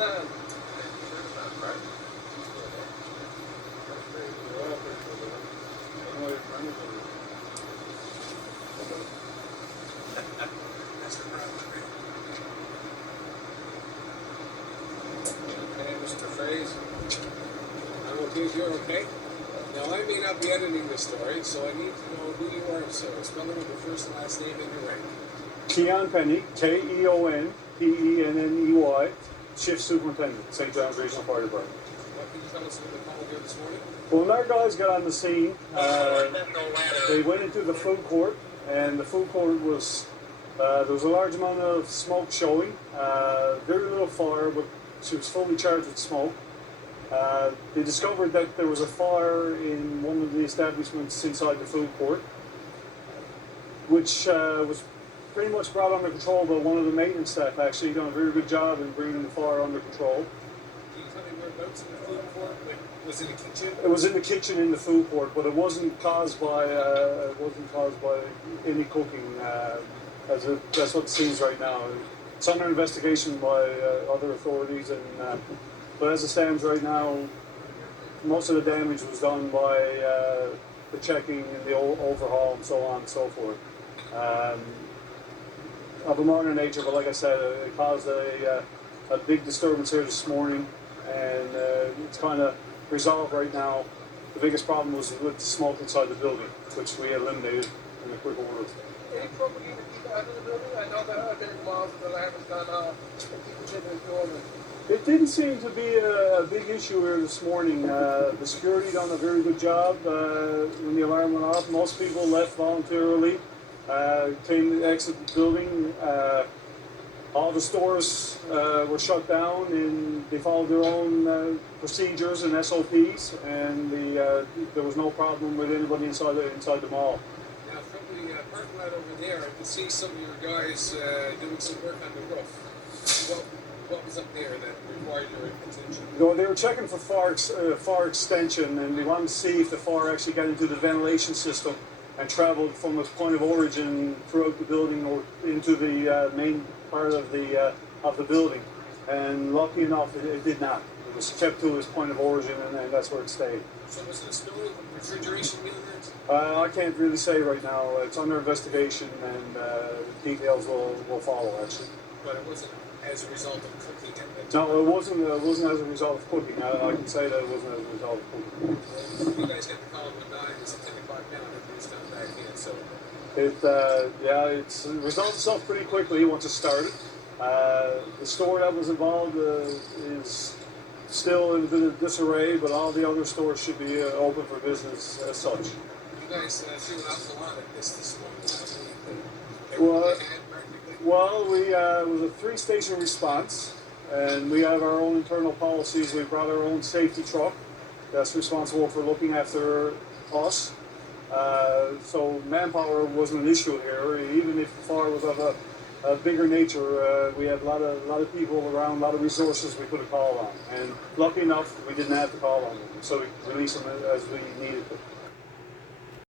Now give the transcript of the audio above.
that. Okay, Mr. Fraze. I will give you're okay. Now, I may not be editing this story, so I need to know who you are, sir. Spell it with your first and last name and your rank. Keon Penny, Keonpenney, Shift Superintendent, St. John's Regional Fire Department. What can you tell us about the call here this morning? Well, when our guys got on the scene, they went into the food court, and the food court was, there was a large amount of smoke showing, very little fire, but she was fully charged with smoke. They discovered that there was a fire in one of the establishments inside the food court, which was pretty much brought under control by one of the maintenance staff. Actually, done a very good job in bringing the fire under control. Can you tell me whereabouts in the food court? Was it in the kitchen? It was in the kitchen in the food court, but it wasn't caused by any cooking. That's what it seems right now. It's under investigation by other authorities, and but as it stands right now, most of the damage was done by the checking and the overhaul and so on and so forth. Of a minor nature, but like I said, it caused a big disturbance here this morning, and it's kind of resolved right now. The biggest problem was with the smoke inside the building, which we eliminated in a quick order. Any trouble getting people out of the building? I know there have been miles of the alarm has gone off, and people should have been doing it. It didn't seem to be a big issue here this morning. The security done a very good job when the alarm went off. Most people left voluntarily, came to exit the building. All the stores were shut down, and they followed their own procedures and SOPs, and there was no problem with anybody inside the mall. Now, from the parking lot over there, I can see some of your guys doing some work on the roof. What was up there that required your attention? No, they were checking for fire extension, and they wanted to see if the fire actually got into the ventilation system and traveled from its point of origin throughout the building or into the main part of the building. And lucky enough, it did not. It was kept to its point of origin, and that's where it stayed. So was it a spill of refrigeration units? I can't really say right now. It's under investigation, and details will follow, actually. But it wasn't as a result of cooking at the time? No, it wasn't as a result of cooking. I can say that it wasn't as a result of cooking. You guys got the call at 9, it's 10 o'clock now, and everybody's come back in, so... It resolved itself pretty quickly once it started. The store that was involved is still in a bit of disarray, but all the other stores should be open for business as such. You guys threw an awful lot at this morning. Well, it was a 3-station response, and we have our own internal policies. We brought our own safety truck that's responsible for looking after us. So manpower wasn't an issue here. Even if the fire was of a bigger nature, we had a lot of people around, a lot of resources we could have called on. And lucky enough, we didn't have to call on them, so we released them as we needed them.